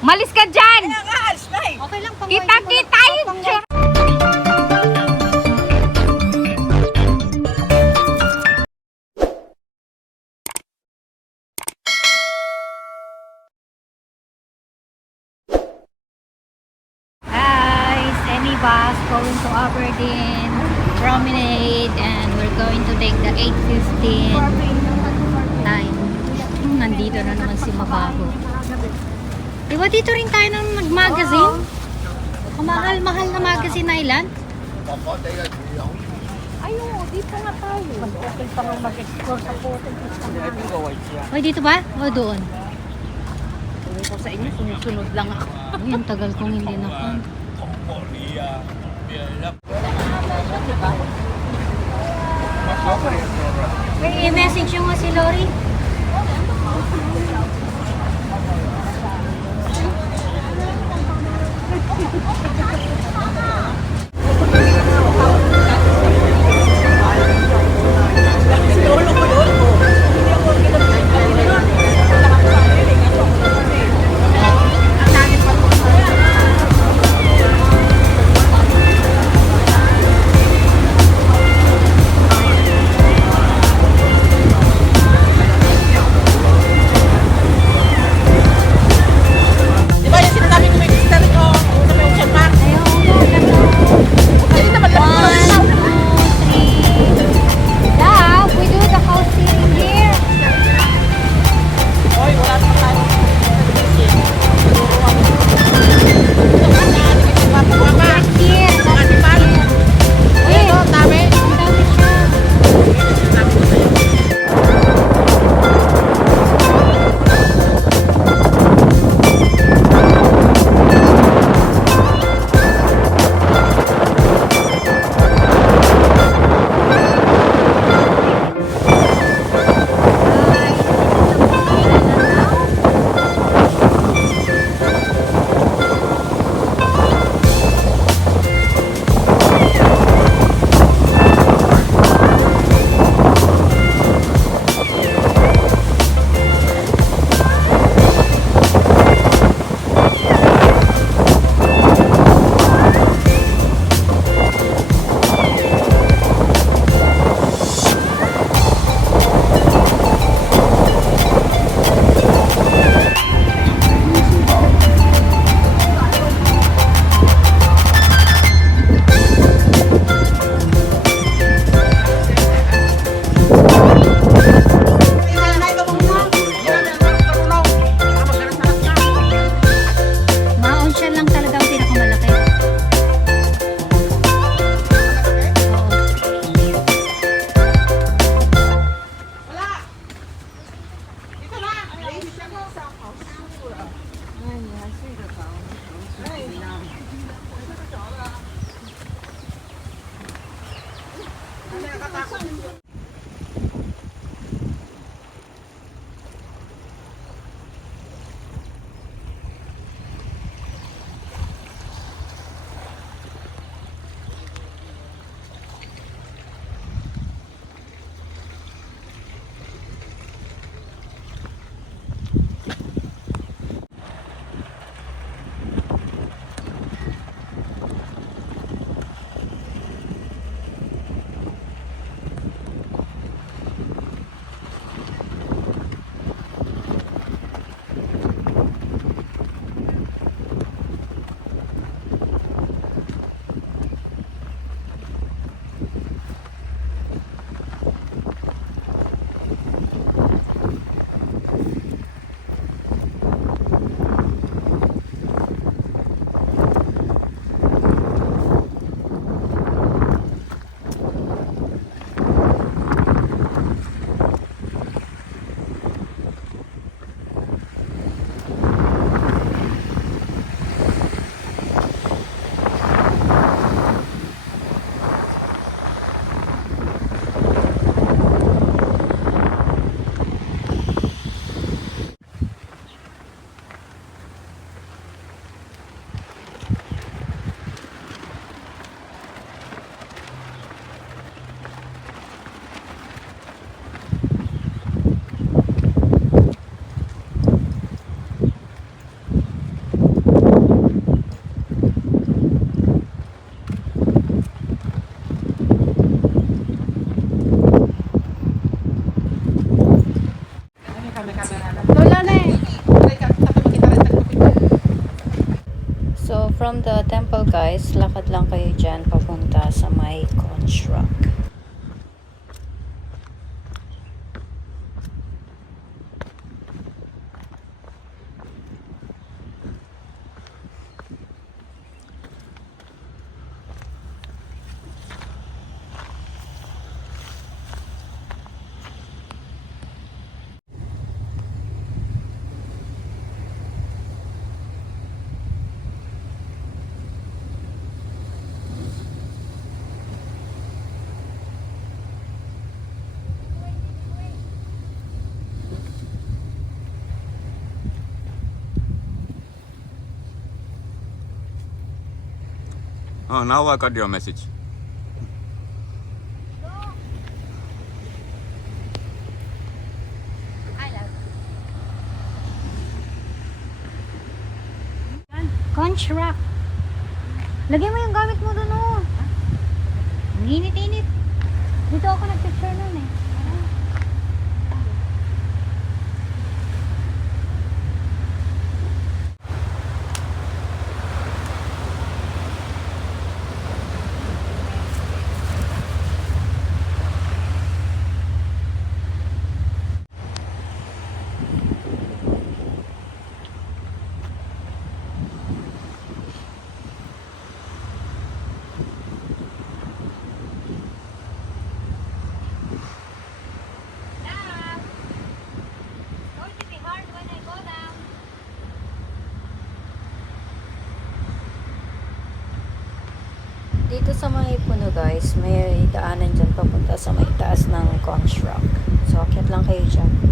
Malis ka dyan! Okay lang, Kita-kita yun! Guys, any bus going to Aberdeen Promenade and we're going to take the 8:15 time. Nandito na naman si Mabaho. Diba dito rin tayo nang mag-magazine? Mahal-mahal na magazine island. Ayun, dito nga tayo. Mas okay pa nga mag-explore sa Putin. Ay, dito ba? O doon? Kung ko sa inyo, sunod lang ako. Uy, ang tagal kong hindi nakon. May i-message yung si Lori. from the temple guys, lakad lang kayo dyan papunta sa may Conch Rock. Oh, now I got your message. Conch Rock. Lagyan mo yung gamit mo dun, oh. Ang init-init. Dito ako nag-picture nun eh. Dito sa may puno guys, may daanan dyan papunta sa may taas ng Conch Rock. So, akyat lang kayo dyan.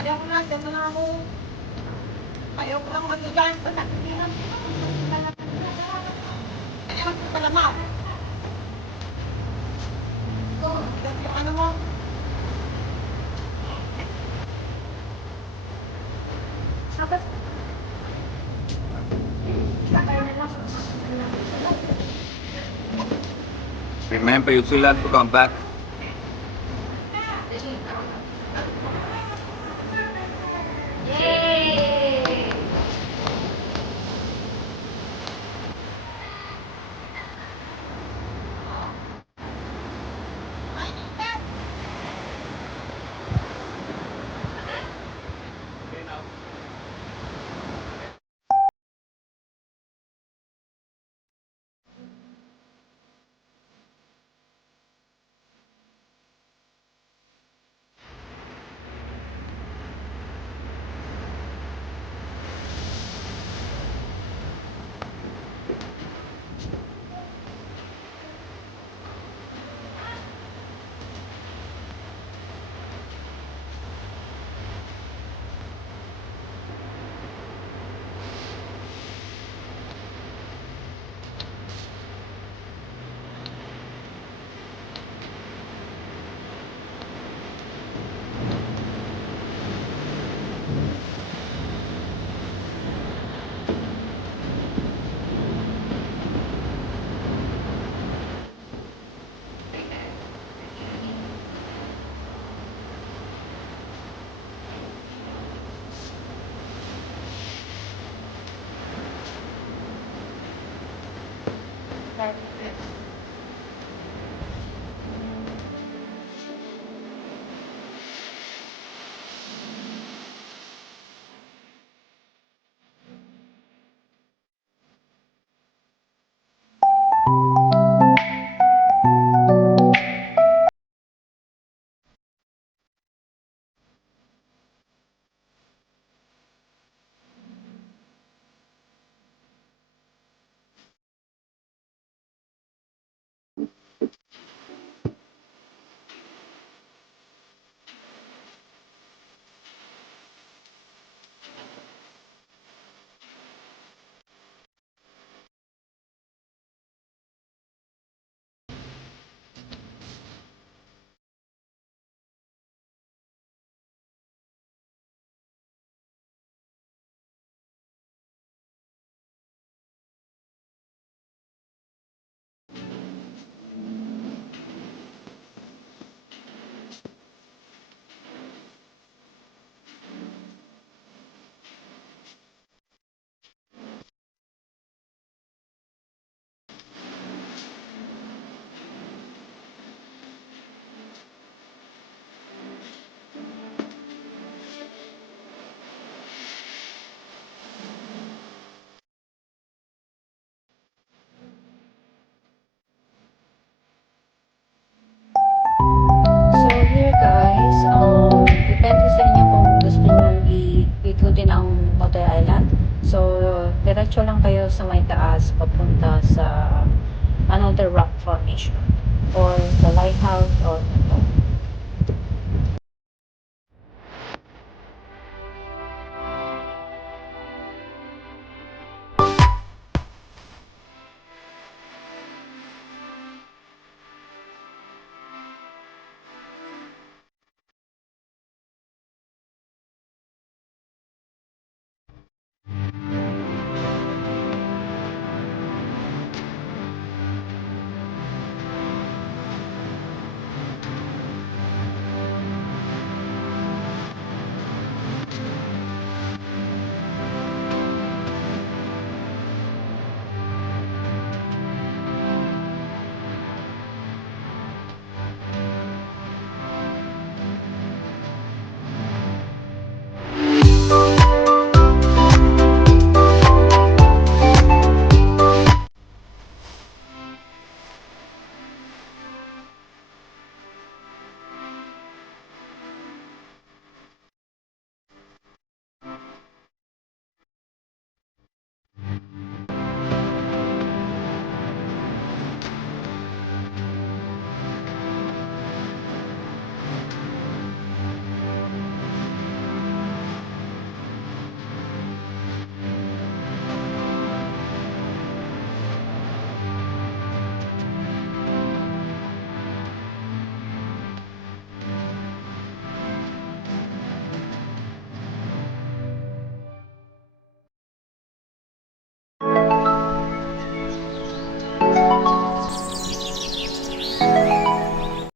Ayaw ko lang, dyan na ako. Ayaw ko lang mag-igaan pa sa kanilang. Ayaw ko salamat. Ito, yung ano mo. Dapat. Sakay na lang. Remember, you still have to come back. diretso lang kayo sa may taas papunta sa another rock formation or the lighthouse